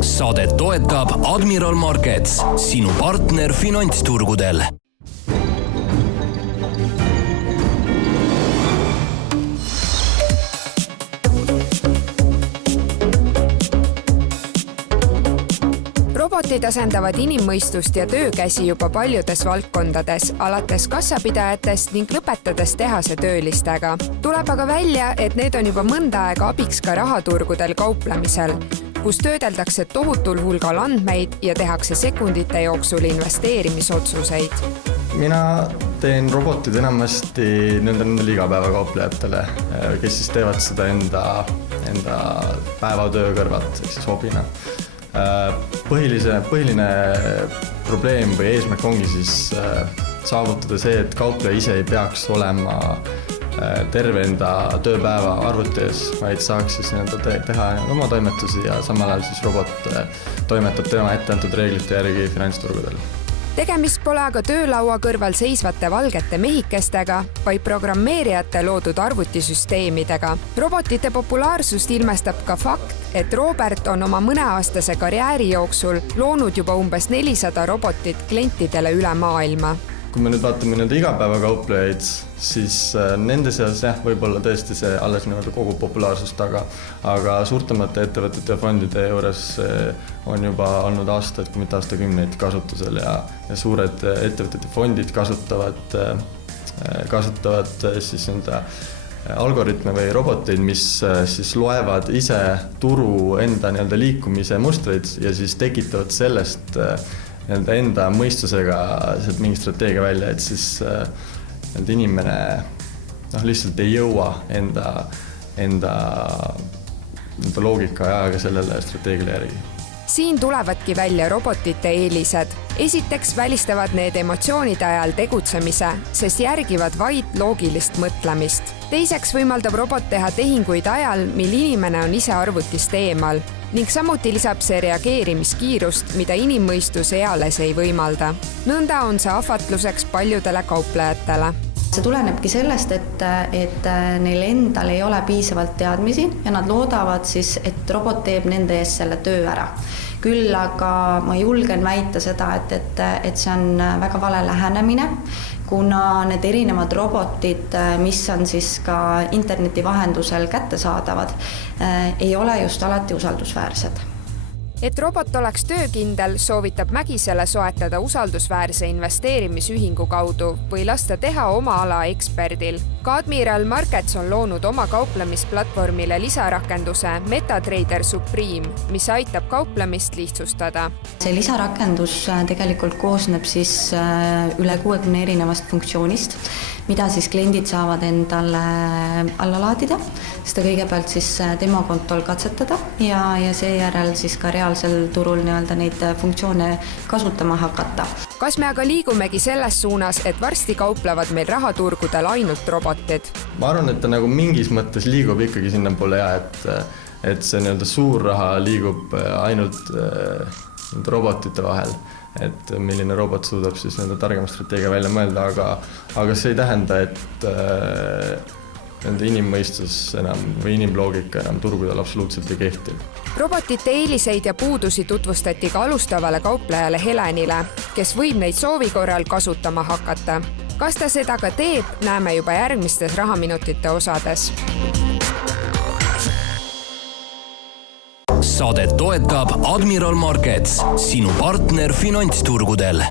Saadet toetab Admiral Markets, sinu partner finantsturgudel. Robotid asendavad inimmõistust ja töökäsi juba paljudes valdkondades, alates kassapidajatest ning lõpetades tehase töölistega. Tuleb aga välja, et need on juba mõnda aega abiks ka rahaturgudel kauplemisel, kus töödeldakse tohutul hulgal andmeid ja tehakse sekundite jooksul investeerimisotsuseid. Mina teen robotid enamasti nendele igapäevakauplejatele, kes siis teevad seda enda päevatöö kõrvalt, ehk siis hobina. Põhiline probleem või eesmärk ongi siis saavutada see, et kaupleja ise ei peaks olema terve enda tööpäeva arvuti ees, vaid saaks siis teha oma toimetusi ja samal ajal siis robot toimetab tema etteantud reeglite järgi finantsturgudel. Tegemist pole aga töölaua kõrval seisvate valgete mehikestega, vaid programmeerijate loodud arvutisüsteemidega. Robotite populaarsust ilmestab ka fakt, et Robert on oma mõneaastase karjääri jooksul loonud juba umbes 400 robotit klientidele üle maailma. Kui me nüüd vaatame igapäevakauplejaid, siis nende seas võib-olla tõesti see alles kogu populaarsust, aga suurtemate ettevõtete ja fondide juures on juba olnud aastaid, kui mitte aastakümneid kasutusel ja suured ettevõtted ja fondid kasutavad siis enda algoritme või roboteid, mis siis loevad ise turu enda liikumise mustreid ja siis tekitavad sellest enda mõistusega mingi strateegia välja, et siis inimene lihtsalt ei jõua enda loogika ja sellele strateegiale järgi. Siin tulevadki välja robotite eelised. Esiteks välistavad need emotsioonide ajal tegutsemise, sest järgivad vaid loogilist mõtlemist. Teiseks võimaldab robot teha tehinguid ajal, mil inimene on ise arvutist eemal. Ning samuti lisab see reageerimiskiirust, mida inimmõistus eales ei võimalda. Nõnda on see ahvatluseks paljudele kauplejatele. See tulenebki sellest, et neil endal ei ole piisavalt teadmisi ja nad loodavad siis, et robot teeb nende ees selle töö ära. Küll aga ma julgen väita seda, et see on väga vale lähenemine, kuna need erinevad robotid, mis on siis ka interneti vahendusel kättesaadavad, ei ole just alati usaldusväärsed. Et robot oleks töökindel, soovitab Mägisele soetada usaldusväärse investeerimisühingu kaudu või lasta teha oma ala eksperdil. Ka Admiral Markets on loonud oma kauplemisplatvormile lisarakenduse MetaTrader Supreme, mis aitab kauplemist lihtsustada. See lisarakendus tegelikult koosneb siis üle 60 erinevast funktsioonist, mida siis kliendid saavad endale alla laadida, seda kõigepealt siis demokontol katsetada ja seejärel siis ka reaalsel turul neid funktsioone kasutama hakata. Kas me aga liigumegi selles suunas, et varsti kauplevad meil rahaturgudel ainult robotid? Ma arvan, et ta mingis mõttes liigub ikkagi sinnapoole et see suur raha liigub ainult robotite vahel. Et milline robot suudab siis targema strateegia välja mõelda, aga see ei tähenda, et inimmõistus enam või inimloogika enam turgudel absoluutselt ei kehti. Robotite eeliseid ja puudusi tutvustati ka alustavale kauplejale Helenile, kes võib neid soovi korral kasutama hakata. Kas ta seda ka teeb, näeme juba järgmistes rahaminutite osades. Saadet toetab Admiral Markets, sinu partner finantsturgudel.